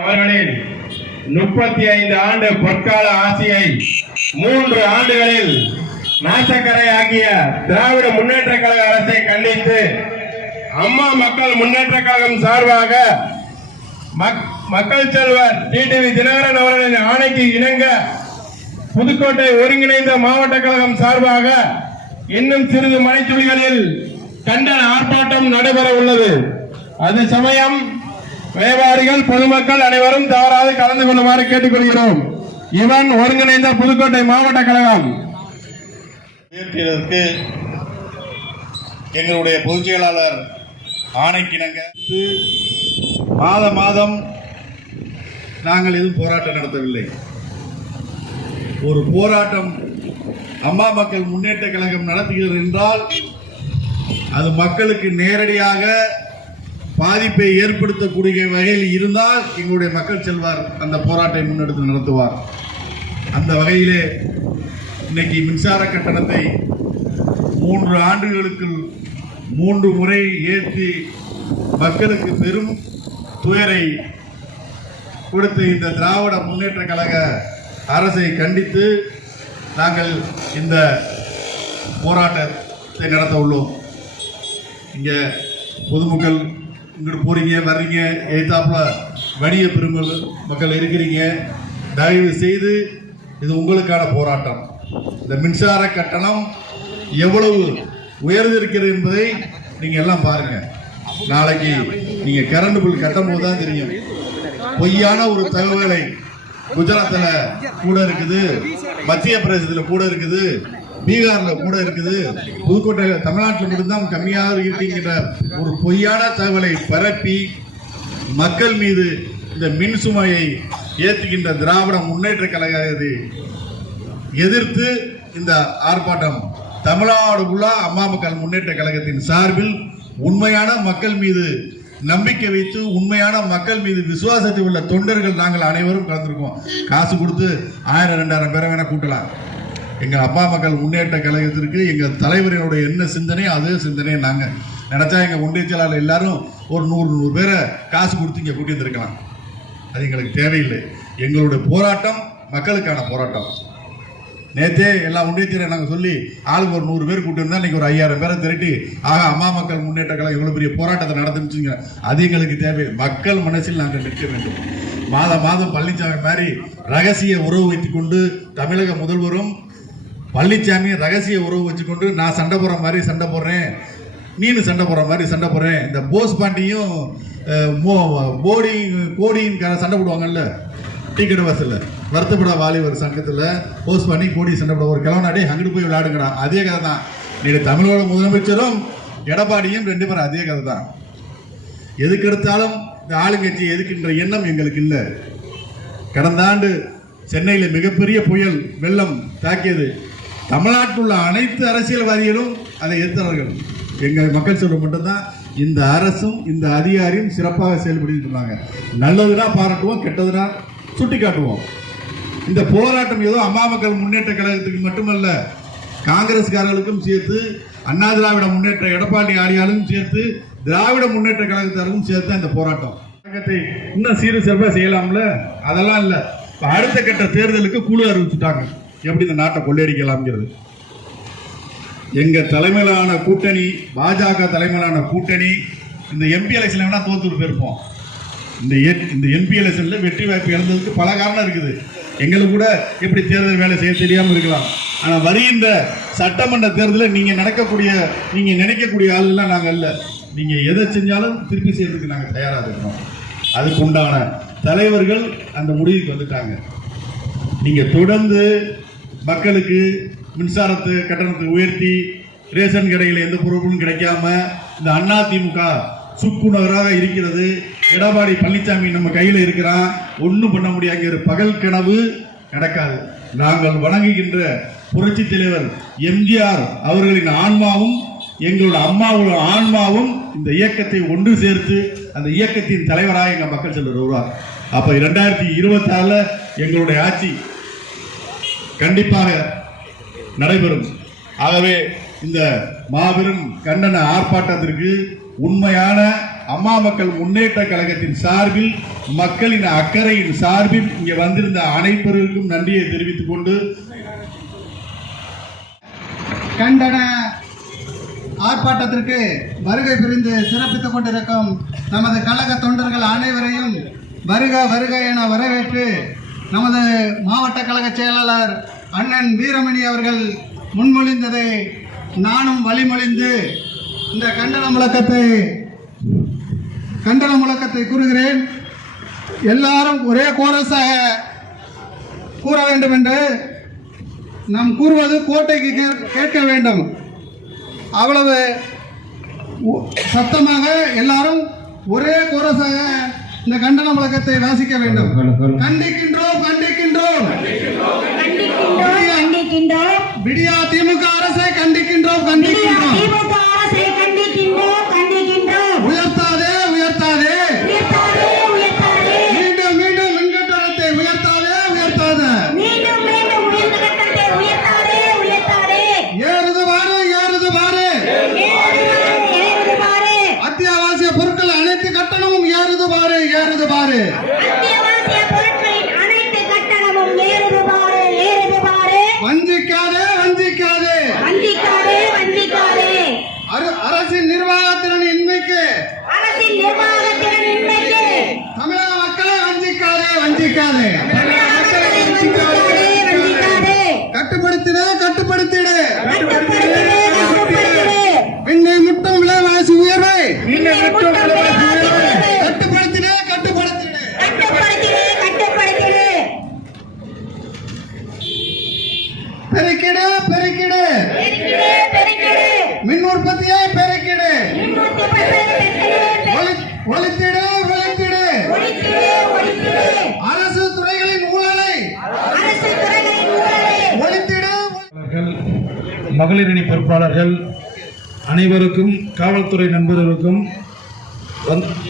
அவர்களின் 35 ஆண்டு பொற்கால ஆட்சியை 3 ஆண்டுகளில் நாசக்கரையாக்கிய திராவிட முன்னேற்ற கழக அரசை கண்டித்து அம்மா மக்கள் முன்னேற்ற கழகம் சார்பாக மக்கள் செல்வர் டிடிவி தினகரன் அவர்களின் ஆணைக்கு இணங்க புதுக்கோட்டை ஒருங்கிணைந்த மாவட்ட கழகம் சார்பாக இன்னும் சிறிது மணித்துளிகளில் கண்டன ஆர்ப்பாட்டம் நடைபெற உள்ளது. அது சமயம் வியாபாரிகள் பொதுமக்கள் அனைவரும் தவறாது கலந்து கொள்ளுமாறு கேட்டுக்கொள்கிறோம். இவன் ஒருங்கிணைந்த புதுக்கோட்டை மாவட்ட கழகம். எங்களுடைய பொதுச் செயலாளர் ஆணைக்கிணங்க மாதம் நாங்கள் எதுவும் போராட்டம் நடத்தவில்லை. ஒரு போராட்டம் அம்மா மக்கள் முன்னேற்ற கழகம் நடத்துகிறது என்றால் அது மக்களுக்கு நேரடியாக பாதிப்பை ஏற்படுத்தக்கூடிய வகையில் இருந்தால் எங்களுடைய மக்கள் செல்வார் அந்த போராட்டத்தை முன்னெடுத்து நடத்துவார். அந்த வகையிலே இன்னைக்கு மின்சார கட்டணத்தை 3 ஆண்டுகளுக்கு 3 முறை ஏற்றி மக்களுக்கு பெரும் துயரை கொடுத்த இந்த திராவிட முன்னேற்ற கழக அரசை கண்டித்து நாங்கள் இந்த போராட்டத்தை நடத்த உள்ளோம். இங்கே பொதுமக்கள் இங்கிட்டு போறீங்க வர்றீங்க, எதிர்த்தாப்புல வணிக பெருமல் மக்கள் இருக்கிறீங்க. தயவு செய்து இது உங்களுக்கான போராட்டம். இந்த மின்சார கட்டணம் எவ்வளவு உயர்ந்து இருக்கிறது என்பதை நீங்க எல்லாம் பாருங்க. நாளைக்கு நீங்க கரண்ட் பில் கட்டும் போது தான் தெரியும். பொய்யான ஒரு தகவலை குஜராத்தில் கூட இருக்குது, மத்திய பிரதேசத்தில் கூட இருக்குது, பீகார்ல கூட இருக்குது, புதுக்கோட்டை தமிழ்நாட்டில் மட்டும்தான் கம்மியாக இருக்கின்ற ஒரு பொய்யான தகவலை பரப்பி மக்கள் மீது இந்த மின் சுமையை ஏற்றுகின்ற திராவிட முன்னேற்ற கழகத்தை எதிர்த்து இந்த ஆர்ப்பாட்டம் தமிழ்நாடு ஃபுல்லாக அம்மா மக்கள் முன்னேற்ற கழகத்தின் சார்பில் உண்மையான மக்கள் மீது நம்பிக்கை வைத்து உண்மையான மக்கள் மீது விசுவாசத்தை உள்ள தொண்டர்கள் நாங்கள் அனைவரும் கலந்துருக்கோம். காசு கொடுத்து 1000-2000 பேரை வேணா கூட்டலாம். எங்கள் அம்மா மக்கள் முன்னேற்ற கழகத்திற்கு எங்கள் தலைவரினுடைய என்ன சிந்தனை அதே சிந்தனை நாங்கள் நினைச்சா எங்கள் ஒன்றிய செயலாளர் எல்லாரும் ஒரு 100 பேரை காசு கொடுத்து இங்கே கூட்டி வந்திருக்கலாம். அது எங்களுக்கு தேவையில்லை. எங்களுடைய போராட்டம் மக்களுக்கான போராட்டம். நேற்றே எல்லா ஒன்றியத்திலும் நாங்கள் சொல்லி ஆளுக்கு ஒரு 100 பேர் கூட்டி இருந்தால் இன்னைக்கு ஒரு 5000 பேரை திரட்டி அம்மா மக்கள் முன்னேற்ற கழகம் எவ்வளோ பெரிய போராட்டத்தை நடந்துச்சுங்க. அது எங்களுக்கு தேவை. மக்கள் மனசில் நாங்கள் நிற்க வேண்டும். மாதம் பழனிசாமி மாதிரி ரகசிய உறவு வைத்துக் கொண்டு தமிழக முதல்வரும் பழனிசாமி ரகசிய உறவு வச்சுக்கொண்டு நான் சண்டை போடுற மாதிரி சண்டை போடுறேன், நீனு சண்டை போடுற மாதிரி சண்டை போடுறேன். இந்த போஸ் பாண்டியும் கோடியும் சண்டை போடுவாங்கல்ல டிக்கெட் வாசல்ல வருத்தப்பட வாலிபர் சங்கத்தில் போஸ்ட் பண்ணி கோடி சண்டை போட ஒரு கிழவனாடி அங்கிட்டு போய் விளையாடுங்கடா. அதே கதை தான். நீங்க தமிழோட முதலமைச்சரும் எடப்பாடியும் 2 பேரும் அதே கதை தான். எதுக்கு எடுத்தாலும் இந்த ஆளுங்கட்சி எதுக்குன்ற எண்ணம் எங்களுக்கு இல்லை. கடந்த ஆண்டு சென்னையில் மிகப்பெரிய புயல் வெள்ளம் தாக்கியது. தமிழ்நாட்டில் உள்ள அனைத்து அரசியல்வாதிகளும் அதை எதிர்த்தவர்கள். எங்கள் மக்கள் செல்வம் மட்டும்தான் இந்த அரசும் இந்த அதிகாரியும் சிறப்பாக செயல்படுத்திட்டு இருந்தாங்க. நல்லதுனா பாராட்டுவோம், கெட்டதுனா சுட்டி காட்டுவோம். இந்த போராட்டம் ஏதோ அம்மா மக்கள் முன்னேற்ற கழகத்துக்கு மட்டுமல்ல, காங்கிரஸ்காரர்களுக்கும் சேர்த்து, அண்ணா திராவிட முன்னேற்ற எடப்பாடி ஆடியாலும் சேர்த்து, திராவிட முன்னேற்ற கழகத்தாருக்கும் சேர்த்து இந்த போராட்டம் இன்னும் சீர சிறப்பாக செய்யலாம்ல. அதெல்லாம் இல்லை. அடுத்த கட்ட தேர்தலுக்கு குழு அறிவிச்சுட்டாங்க எப்படி இந்த நாட்டை கொள்ளையடிக்கலாம்ங்கிறது. எங்க தலைமையிலான கூட்டணி, பாஜக தலைமையிலான கூட்டணி இந்த எம்பி எலெக்ஷன்ல வேணா தோத்து போயிருப்போம். இந்த எம்பி எலெக்ஷன்ல வெற்றி வாய்ப்பு இழந்ததுக்கு பல காரணம் இருக்குது. எங்களுக்கு கூட எப்படி தேர்தல் வேலை செய்ய தெரியாமல் இருக்கலாம். ஆனால் வருகின்ற சட்டமன்ற தேர்தலில் நீங்க நினைக்கக்கூடிய ஆளுலாம் நாங்கள் இல்லை. நீங்க எதை செஞ்சாலும் திருப்பி செய்யறதுக்கு நாங்கள் தயாராக இருக்கோம். அதுக்கு உண்டான தலைவர்கள் அந்த முடிவுக்கு வந்துட்டாங்க. நீங்க தொடர்ந்து மக்களுக்கு மின்சாரத்து கட்டணத்தை உயர்த்தி ரேஷன் கடையில் எந்த பொருளும் கிடைக்காம இந்த அதிமுக சுக்குநகராக இருக்கிறது. எடப்பாடி பழனிசாமி நம்ம கையில் இருக்கிறான், ஒன்றும் பண்ண முடியாத ஒரு பகல் கனவு நடக்காது. நாங்கள் வணங்குகின்ற புரட்சி தலைவர் எம்ஜிஆர் அவர்களின் ஆன்மாவும் எங்களோட அம்மாவோட ஆன்மாவும் இந்த இயக்கத்தை ஒன்று சேர்த்து அந்த இயக்கத்தின் தலைவராக எங்கள் மக்கள் செல்வர் வருவார். அப்ப 2026 எங்களுடைய ஆட்சி கண்டிப்பாக நடைபெறும். ஆகவே இந்த மாபெரும் கண்டன ஆர்ப்பாட்டத்திற்கு உண்மையான அம்மா மக்கள் முன்னேற்ற கழகத்தின் சார்பில், மக்களின் அக்கறையின் சார்பில் இங்கே வந்திருந்த அனைவருக்கும் நன்றியை தெரிவித்துக் கொண்டு கண்டன ஆர்ப்பாட்டத்திற்கு வருகை புரிந்து சிறப்பித்துக் கொண்டிருக்கும் நமது கழக தொண்டர்கள் அனைவரையும் வருக வருக என வரவேற்று நமது மாவட்ட கழக செயலாளர் அண்ணன் வீரமணி அவர்கள் முன்மொழிந்ததை நானும் வழிமொழிந்து இந்த கண்டன முழக்கத்தை கூறுகிறேன். எல்லாரும் ஒரே கோரஸாக கூற வேண்டும் என்று நாம் கூறுவது கோட்டைக்கு கேட்க வேண்டும். அவ்வளவு சத்தமாக எல்லாரும் ஒரே கோரஸாக இந்த கண்டன முழக்கத்தை வாசிக்க வேண்டும். கண்டிக்கின்றோம் கண்டிக்கின்றோம் விடியா திமுக அரசை கண்டிக்கின்றோம் கண்டிக்கின்றோம். உயர்த்தாதே உயர்த்தாதே மீண்டும் மீண்டும் மின்கட்டணத்தை உயர்த்தாதே உயர்த்தாதே ஏறுது பாரு ஏறுது பாரு. அத்தியாவசிய பொருட்கள் அனைத்து கட்டணமும் ஏறுது பாரு ஏறுது பாரு. வஞ்சிக்காதே வஞ்சிக்காதே அரசின் நிர்வாகத்திறன் இன்மைக்கு தமிழக மக்களை வஞ்சிக்காதே வஞ்சிக்காதே. கட்டுப்படுத்திடு கட்டுப்படுத்திடு. விண்ணை முட்டும் விலைவாசி உயர்வை கட்டுப்படுத்திடு கட்டுப்படுத்திடு. பெருக்கிடு பெருக்கிடு. மின் உற்பத்தியை பெருக்கிடு. ஒழித்திடு ஒழித்திடு. அரசு துறைகளின் ஊழலை ஒழித்திடு. மகளிரணி பொறுப்பாளர்கள் அனைவருக்கும், காவல்துறை நண்பர்களுக்கும்,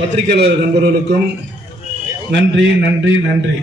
பத்திரிகையாளர் நண்பர்களுக்கும் நன்றி நன்றி நன்றி.